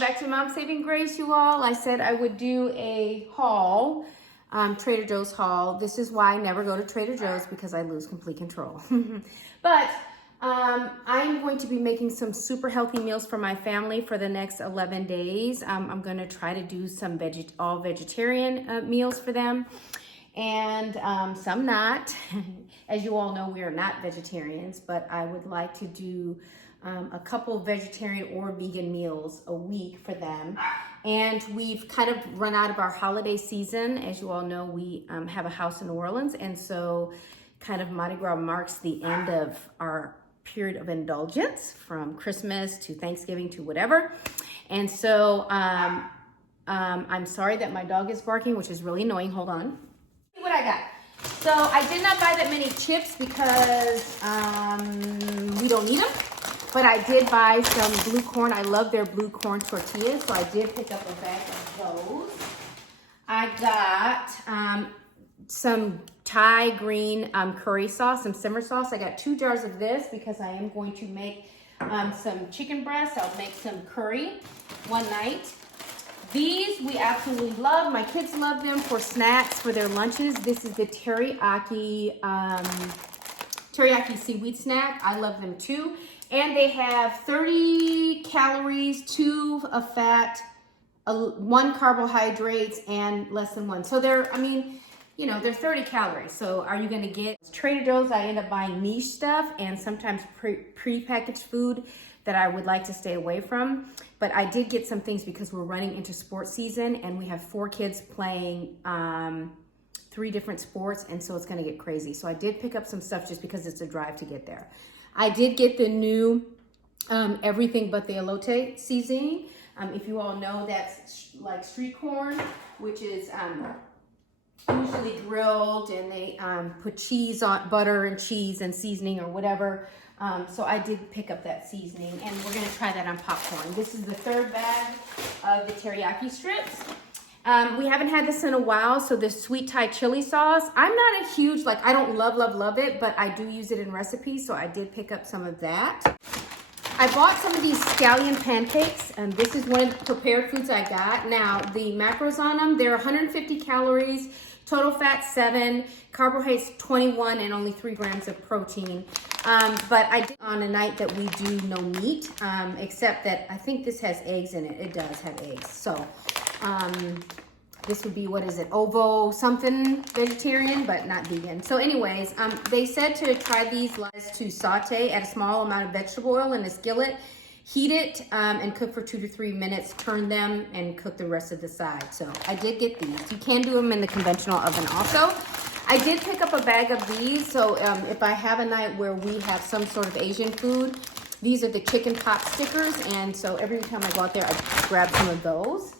back to Mom Saving Grace, you all. I said I would do a haul, Trader Joe's haul. This is why I never go to Trader Joe's, because I lose complete control. But I'm going to be making some super healthy meals for my family for the next 11 days. I'm going to try to do some all vegetarian meals for them, and some not. As you all know, we are not vegetarians, but I would like to do a couple vegetarian or vegan meals a week for them. And we've kind of run out of our holiday season. As you all know, we have a house in New Orleans, and so kind of Mardi Gras marks the end of our period of indulgence, from Christmas to Thanksgiving to whatever. And so I'm sorry that my dog is barking, which is really annoying. Hold on. See what I got. So I did not buy that many chips because we don't need them. But I did buy some blue corn. I love their blue corn tortillas, so I did pick up a bag of those. I got some Thai green curry sauce, some simmer sauce. I got 2 jars of this because I am going to make some chicken breast. I'll make some curry one night. These we absolutely love. My kids love them for snacks, for their lunches. This is the teriyaki seaweed snack. I love them too. And they have 30 calories, 2 of fat, 1 carbohydrates, and less than 1. So they're, I mean, you know, they're 30 calories. So are you going to get Trader Joe's? I end up buying niche stuff and sometimes pre-packaged food that I would like to stay away from. But I did get some things because we're running into sports season, and we have 4 kids playing 3 different sports, and so it's going to get crazy. So I did pick up some stuff just because it's a drive to get there. I did get the new everything but the elote seasoning. If you all know, that's like street corn, which is usually grilled, and they put cheese on, butter and cheese and seasoning or whatever. So I did pick up that seasoning, and we're gonna try that on popcorn. This is the 3rd bag of the teriyaki strips. We haven't had this in a while, so the sweet Thai chili sauce. I'm not a huge, like, I don't love it, but I do use it in recipes, so I did pick up some of that. I bought some of these scallion pancakes, and this is one of the prepared foods I got. Now, the macros on them, they're 150 calories, total fat 7, carbohydrates 21, and only 3 grams of protein. But I did on a night that we do no meat, except that I think this has eggs in it. It does have eggs. So this would be, what is it, ovo something vegetarian, but not vegan. So anyways, they said to try these to saute, add a small amount of vegetable oil in a skillet, heat it, and cook for 2 to 3 minutes, turn them, and cook the rest of the side. So I did get these. You can do them in the conventional oven also. I did pick up a bag of these, so if I have a night where we have some sort of Asian food, these are the chicken pot stickers, and so every time I go out there, I grab some of those.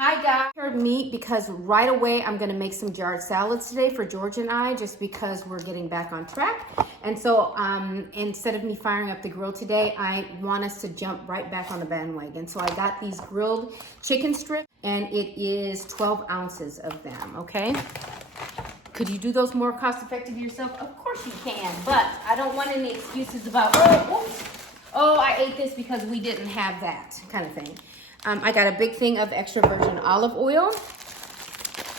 I got prepared meat because right away I'm gonna make some jarred salads today for George and I, just because we're getting back on track. And so instead of me firing up the grill today, I want us to jump right back on the bandwagon. So I got these grilled chicken strips, and it is 12 ounces of them, okay? Could you do those more cost effective yourself? Of course you can, but I don't want any excuses about, oh, I ate this because we didn't have that kind of thing. I got a big thing of extra virgin olive oil,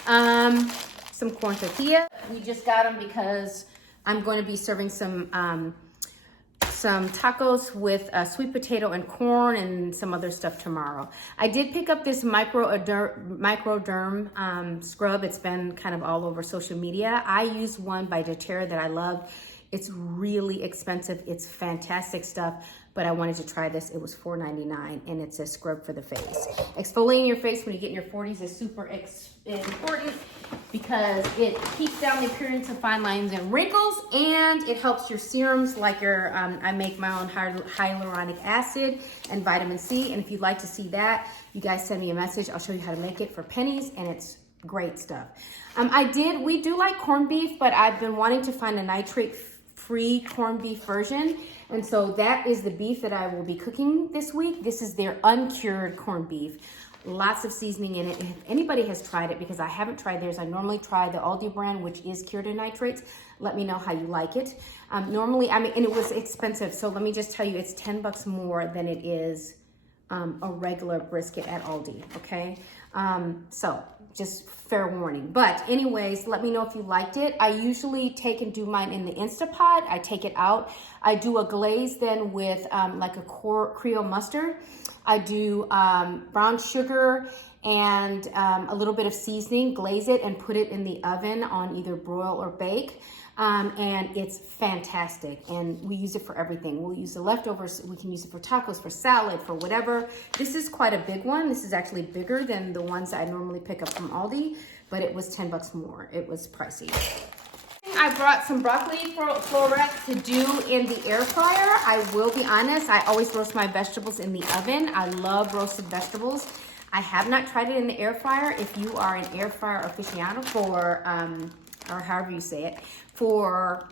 some corn tortilla. We just got them because I'm going to be serving some tacos with sweet potato and corn and some other stuff tomorrow. I did pick up this microderm scrub. It's been kind of all over social media. I use one by doTERRA that I love. It's really expensive. It's fantastic stuff, but I wanted to try this. It was $4.99, and it's a scrub for the face. Exfoliating your face when you get in your 40s is super important because it keeps down the appearance of fine lines and wrinkles, and it helps your serums like your, I make my own hyaluronic acid and vitamin C, and if you'd like to see that, you guys send me a message. I'll show you how to make it for pennies, and it's great stuff. We do like corned beef, but I've been wanting to find a nitrate-free corned beef version. And so that is the beef that I will be cooking this week. This is their uncured corned beef. Lots of seasoning in it. If anybody has tried it, because I haven't tried theirs, I normally try the Aldi brand, which is cured in nitrates. Let me know how you like it. And it was expensive. So let me just tell you, it's $10 more than it is a regular brisket at Aldi, okay? So just fair warning. But anyways, let me know if you liked it. I usually take and do mine in the Instapot. I take it out. I do a glaze then with like a Creole mustard. I do brown sugar and a little bit of seasoning, glaze it and put it in the oven on either broil or bake. And it's fantastic, and we use it for everything. We'll use the leftovers. We can use it for tacos, for salad, for whatever. This is quite a big one. This is actually bigger than the ones I normally pick up from Aldi, but it was 10 bucks more. It was pricey. I brought some broccoli florets to do in the air fryer. I will be honest, I always roast my vegetables in the oven. I love roasted vegetables. I have not tried it in the air fryer. If you are an air fryer aficionado for, or however you say it, for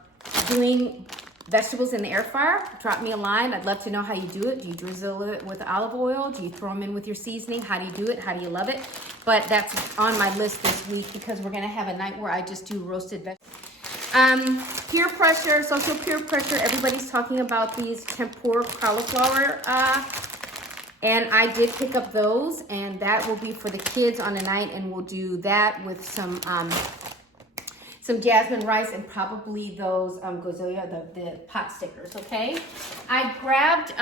doing vegetables in the air fryer, drop me a line. I'd love to know how you do it. Do you drizzle it with olive oil? Do you throw them in with your seasoning? How do you do it? How do you love it? But that's on my list this week because we're gonna have a night where I just do roasted vegetables. Peer pressure, social peer pressure. Everybody's talking about these tempura cauliflower, and I did pick up those, and that will be for the kids on a night, and we'll do that with some jasmine rice and probably those gozoya, the pot stickers, okay? I grabbed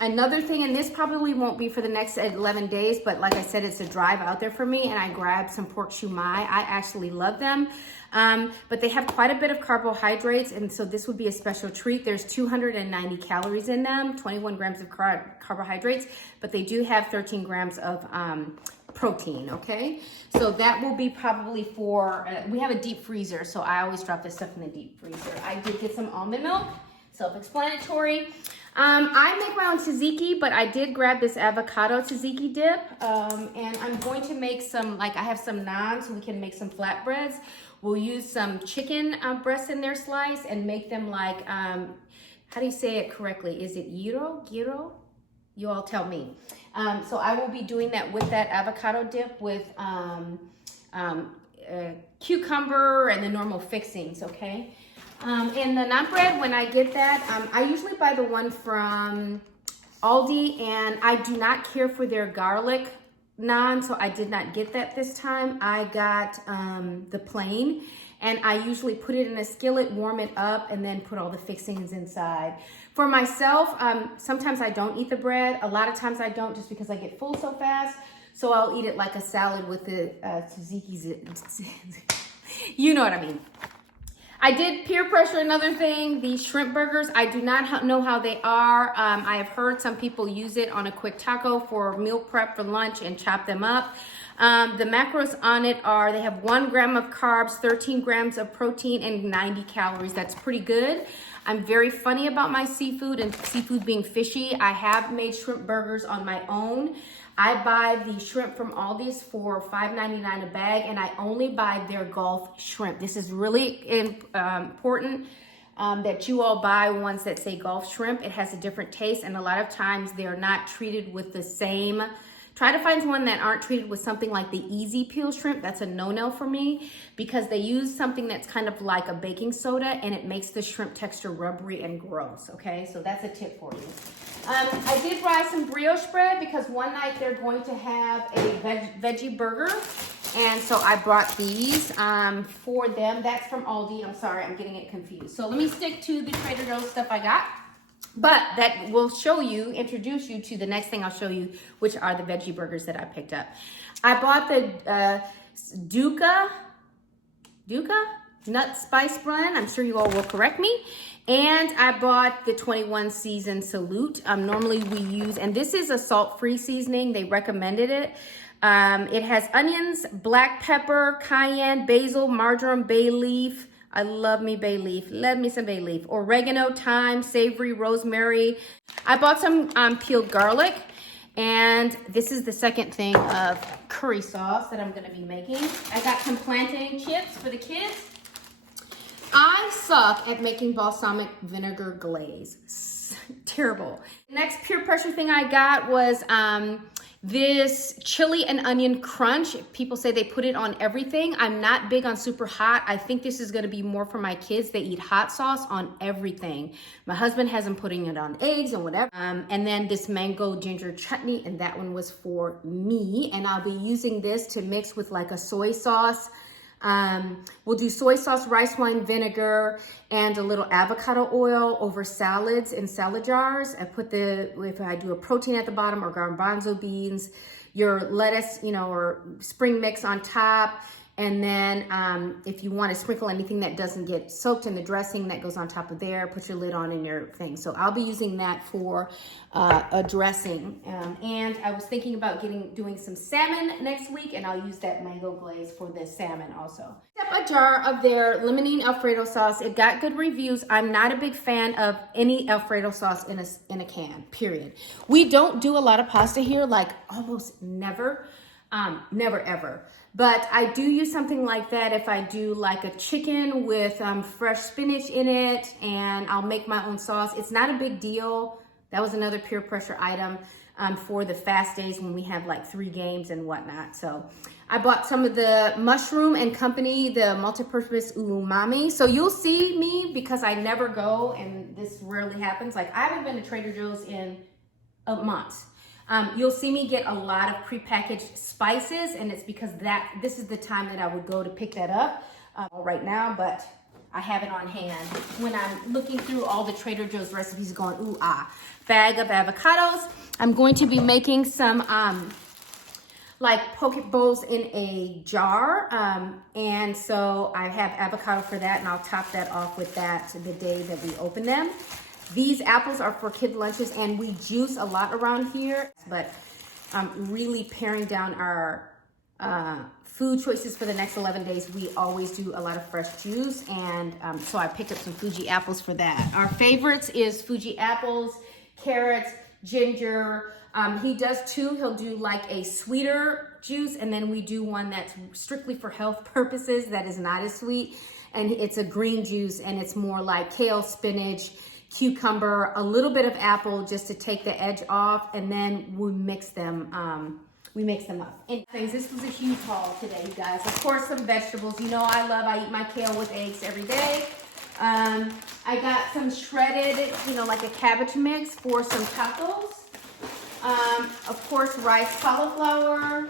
another thing, and this probably won't be for the next 11 days, but like I said, it's a drive out there for me, and I grabbed some pork shumai. I actually love them, but they have quite a bit of carbohydrates, and so this would be a special treat. There's 290 calories in them, 21 grams of carbohydrates, but they do have 13 grams of protein, okay? So that will be probably for, we have a deep freezer, so I always drop this stuff in the deep freezer. I did get some almond milk, self-explanatory. I make my own tzatziki, but I did grab this avocado tzatziki dip, and I'm going to make some, like I have some naan, so we can make some flatbreads. We'll use some chicken breasts in their slice and make them like, how do you say it correctly? Is it gyro? You all tell me. So I will be doing that with that avocado dip with cucumber and the normal fixings, okay? And the naan bread, when I get that, I usually buy the one from Aldi, and I do not care for their garlic naan, so I did not get that this time. I got the plain, and I usually put it in a skillet, warm it up, and then put all the fixings inside. For myself, sometimes I don't eat the bread. A lot of times I don't, just because I get full so fast. So I'll eat it like a salad with the tzatziki. You know what I mean. I did peer pressure another thing, these shrimp burgers. I do not know how they are. I have heard some people use it on a quick taco for meal prep for lunch and chop them up. The macros on it are, they have 1 gram of carbs, 13 grams of protein, and 90 calories. That's pretty good. I'm very funny about my seafood, and seafood being fishy. I have made shrimp burgers on my own. I buy the shrimp from Aldi's for $5.99 a bag, and I only buy their Gulf shrimp. This is really important that you all buy ones that say Gulf shrimp. It has a different taste, and a lot of times they're not treated with the same. Try to find one that aren't treated with something like the easy peel shrimp. That's a no-no for me because they use something that's kind of like a baking soda, and it makes the shrimp texture rubbery and gross, okay? So that's a tip for you. I did buy some brioche bread because one night they're going to have a veggie burger, and so I brought these for them. That's from Aldi. I'm sorry, I'm getting it confused. So let me stick to the Trader Joe's stuff I got. But that will introduce you to the next thing I'll show you, which are the veggie burgers that I picked up. I bought the Duca nut spice blend. I'm sure you all will correct me. And I bought the 21 season salute. Normally we use, and this is a salt-free seasoning. They recommended it. It has onions, black pepper, cayenne, basil, marjoram, bay leaf. I love me bay leaf. Love me some bay leaf. Oregano, thyme, savory, rosemary. I bought some peeled garlic. And this is the second thing of curry sauce that I'm going to be making. I got some plantain chips for the kids. I suck at making balsamic vinegar glaze. Terrible. Next peer pressure thing I got was This chili and onion crunch, people say they put it on everything. I'm not big on super hot. I think this is gonna be more for my kids. They eat hot sauce on everything. My husband has them putting it on eggs and whatever. And then this mango ginger chutney, and that one was for me. And I'll be using this to mix with like a soy sauce. We'll do soy sauce, rice wine vinegar, and a little avocado oil over salads in salad jars. I put if I do a protein at the bottom, or garbanzo beans, your lettuce, you know, or spring mix on top. And then if you want to sprinkle anything that doesn't get soaked in the dressing, that goes on top of there, put your lid on in your thing. So I'll be using that for a dressing. And I was thinking about doing some salmon next week, and I'll use that mango glaze for the salmon also. A jar of their limonene Alfredo sauce. It got good reviews. I'm not a big fan of any Alfredo sauce in a can, period. We don't do a lot of pasta here, like almost never. Never ever. But I do use something like that if I do like a chicken with fresh spinach in it, and I'll make my own sauce. It's not a big deal. That was another peer pressure item for the fast days when we have like 3 games and whatnot. So I bought some of the Mushroom and Company, the multi-purpose umami. So you'll see me, because I never go, and this rarely happens. Like, I haven't been to Trader Joe's in a month. You'll see me get a lot of prepackaged spices, and it's because this is the time that I would go to pick that up right now, but I have it on hand when I'm looking through all the Trader Joe's recipes going, ooh, ah. Bag of avocados. I'm going to be making some like poke bowls in a jar, and so I have avocado for that, and I'll top that off with that the day that we open them. These apples are for kid lunches, and we juice a lot around here, but really paring down our food choices for the next 11 days. We always do a lot of fresh juice, and so I picked up some Fuji apples for that. Our favorites is Fuji apples, carrots, ginger. He does too. He'll do like a sweeter juice, and then we do one that's strictly for health purposes that is not as sweet, and it's a green juice, and it's more like kale, spinach, cucumber, a little bit of apple just to take the edge off, and then we mix them up. And this was a huge haul today, you guys. Of course, some vegetables. You know I eat my kale with eggs every day. I got some shredded, you know, like a cabbage mix for some tacos. Of course, rice, cauliflower.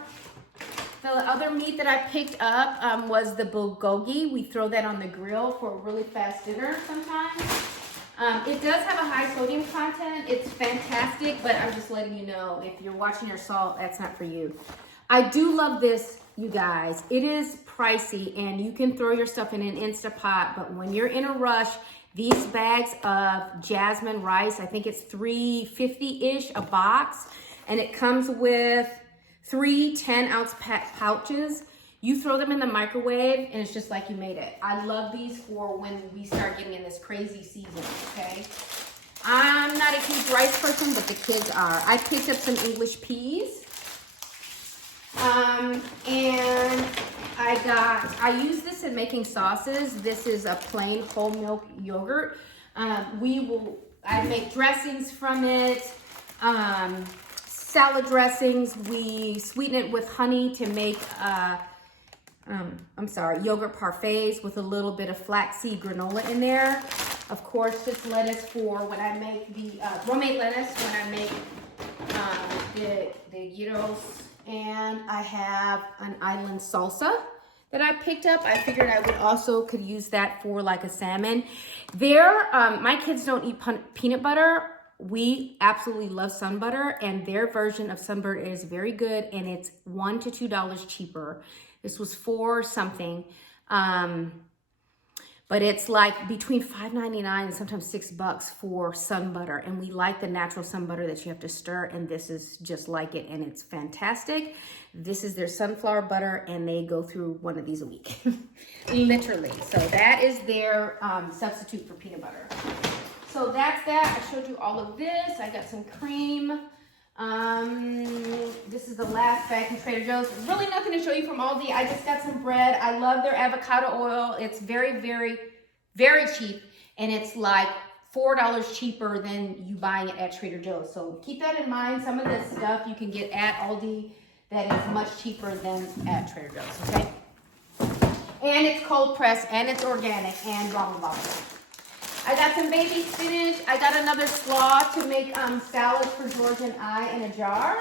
The other meat that I picked up was the bulgogi. We throw that on the grill for a really fast dinner sometimes. It does have a high sodium content. It's fantastic, but I'm just letting you know, if you're watching your salt, that's not for you. I do love this, you guys. It is pricey, and you can throw your stuff in an Instapot, but when you're in a rush, these bags of jasmine rice, I think it's $3.50-ish a box, and it comes with 3 10-ounce pouches. You throw them in the microwave, and it's just like you made it. I love these for when we start getting in this crazy season, okay? I'm not a huge rice person, but the kids are. I picked up some English peas. And I use this in making sauces. This is a plain whole milk yogurt. I make dressings from it. Salad dressings. We sweeten it with honey to make yogurt parfaits with a little bit of flaxseed granola in there. Of course, just lettuce for when I make the romaine lettuce, when I make the gyros. And I have an island salsa that I picked up. I figured I could use that for like a salmon. My kids don't eat peanut butter. We absolutely love Sun Butter, and their version of Sun Butter is very good, and it's $1 to $2 cheaper. This was $4 something, but it's like between $5.99 and sometimes $6 for Sun Butter, and we like the natural Sun Butter that you have to stir, and this is just like it, and it's fantastic. This is their sunflower butter, and they go through one of these a week, literally. So that is their substitute for peanut butter. So that's that. I showed you all of this. I got some cream. This is the last bag from Trader Joe's. Really nothing to show you from Aldi. I just got some bread. I love their avocado oil. It's very, very, very cheap. And it's like $4 cheaper than you buying it at Trader Joe's. So keep that in mind. Some of this stuff you can get at Aldi that is much cheaper than at Trader Joe's, okay? And it's cold pressed and it's organic and blah, blah, blah. I got some baby spinach. I got another slaw to make salad for George and I in a jar.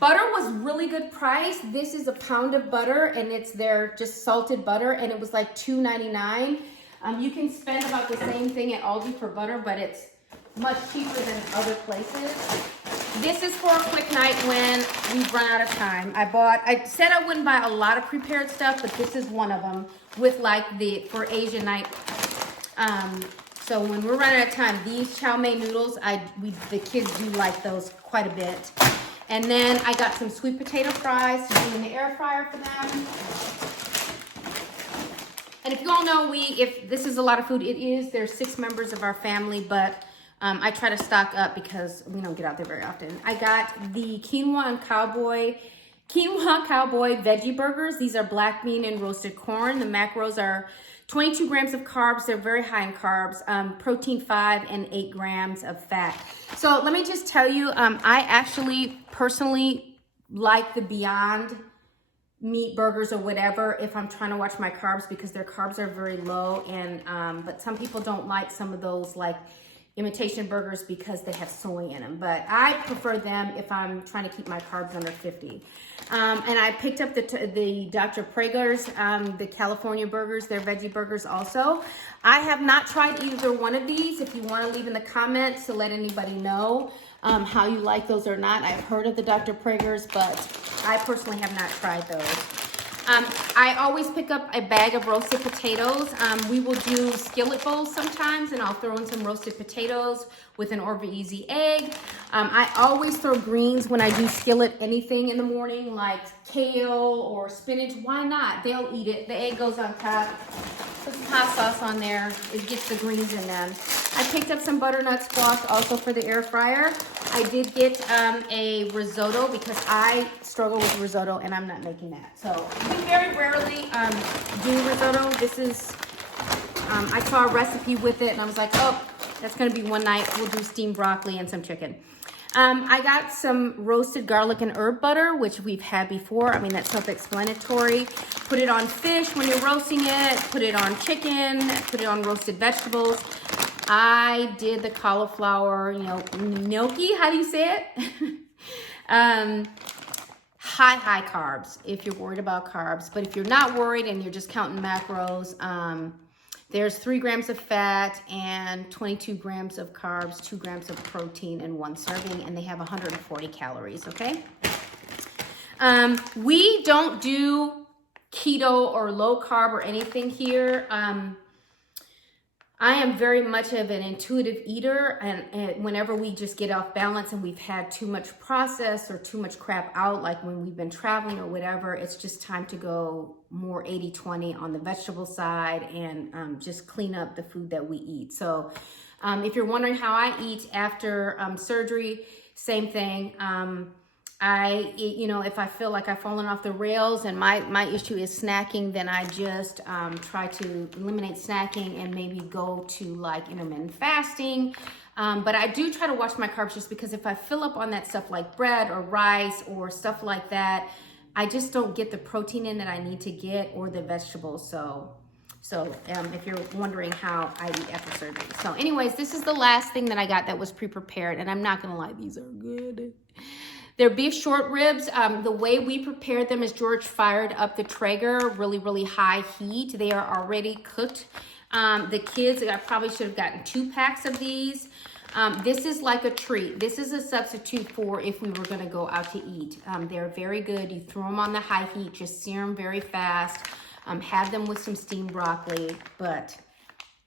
Butter was really good price. This is a pound of butter and it's their just salted butter and it was like $2.99. You can spend about the same thing at Aldi for butter, but it's much cheaper than other places. This is for a quick night when we've run out of time. I said I wouldn't buy a lot of prepared stuff, but this is one of them with like for Asian night. So when we're running out of time, these chow mein noodles, the kids do like those quite a bit. And then I got some sweet potato fries to do in the air fryer for them. And if you all know, if this is a lot of food, it is. There's 6 members of our family, but I try to stock up because we don't get out there very often. I got the quinoa cowboy veggie burgers. These are black bean and roasted corn. The macros are 22 grams of carbs. They're very high in carbs. Protein 5 and 8 grams of fat. So let me just tell you, I actually personally like the Beyond Meat burgers or whatever if I'm trying to watch my carbs because their carbs are very low. And but some people don't like some of those like imitation burgers because they have soy in them, but I prefer them if I'm trying to keep my carbs under 50. And I picked up the Dr. Prager's, the California burgers, their veggie burgers also. I have not tried either one of these. If you want to leave in the comments to let anybody know how you like those or not. I've heard of the Dr. Prager's, but I personally have not tried those. I always pick up a bag of roasted potatoes. We will do skillet bowls sometimes, and I'll throw in some roasted potatoes with an over easy egg. I always throw greens when I do skillet anything in the morning, like kale or spinach. Why not? They'll eat it. The egg goes on top. Put some hot sauce on there. It gets the greens in them. I picked up some butternut squash also for the air fryer. I did get a risotto because I struggle with risotto and I'm not making that. So we very rarely do risotto. This is, I saw a recipe with it and I was like, oh, that's gonna be one night. We'll do steamed broccoli and some chicken. I got some roasted garlic and herb butter, which we've had before. I mean, that's self-explanatory. Put it on fish when you're roasting it. Put it on chicken. Put it on roasted vegetables. I did the cauliflower, gnocchi, how do you say it? High carbs if you're worried about carbs. But if you're not worried and you're just counting macros, there's 3 grams of fat and 22 grams of carbs, 2 grams of protein in 1 serving, and they have 140 calories, okay? We don't do keto or low carb or anything here. I am very much of an intuitive eater, and whenever we just get off balance and we've had too much processed or too much crap out, like when we've been traveling or whatever, it's just time to go more 80-20 on the vegetable side and just clean up the food that we eat. So if you're wondering how I eat after surgery, same thing. I eat, if I feel like I've fallen off the rails and my issue is snacking, then I just try to eliminate snacking and maybe go to like intermittent fasting. But I do try to watch my carbs just because if I fill up on that stuff like bread or rice or stuff like that, I just don't get the protein in that I need to get or the vegetables. So if you're wondering how I eat after surgery. So anyways, this is the last thing that I got that was pre-prepared, and I'm not gonna lie, these are good. They're beef short ribs. The way we prepared them is George fired up the Traeger, really high heat. They are already cooked. The kids, I probably should have gotten 2 packs of these. This is like a treat. This is a substitute for if we were gonna go out to eat. They're very good. You throw them on the high heat, just sear them very fast. Have them with some steamed broccoli, but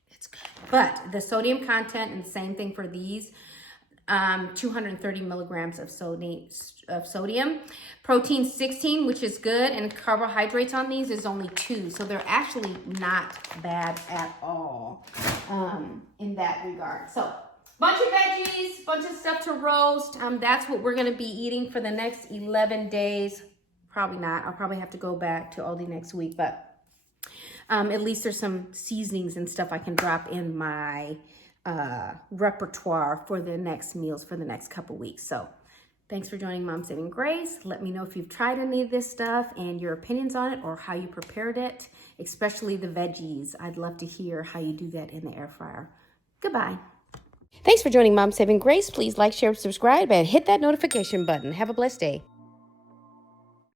it's good. But the sodium content, and the same thing for these, 230 milligrams of sodium, protein 16, which is good, and carbohydrates on these is only 2, so they're actually not bad at all in that regard. So bunch of veggies, bunch of stuff to roast. That's what we're gonna be eating for the next 11 days. Probably not. I'll probably have to go back to Aldi next week, but at least there's some seasonings and stuff I can drop in my repertoire for the next meals for the next couple weeks. So thanks for joining Mom Saving Grace. Let me know if you've tried any of this stuff and your opinions on it or how you prepared it, especially the veggies. I'd love to hear how you do that in the air fryer. Goodbye. Thanks for joining Mom Saving Grace. Please like, share, subscribe, and hit that notification button. Have a blessed day.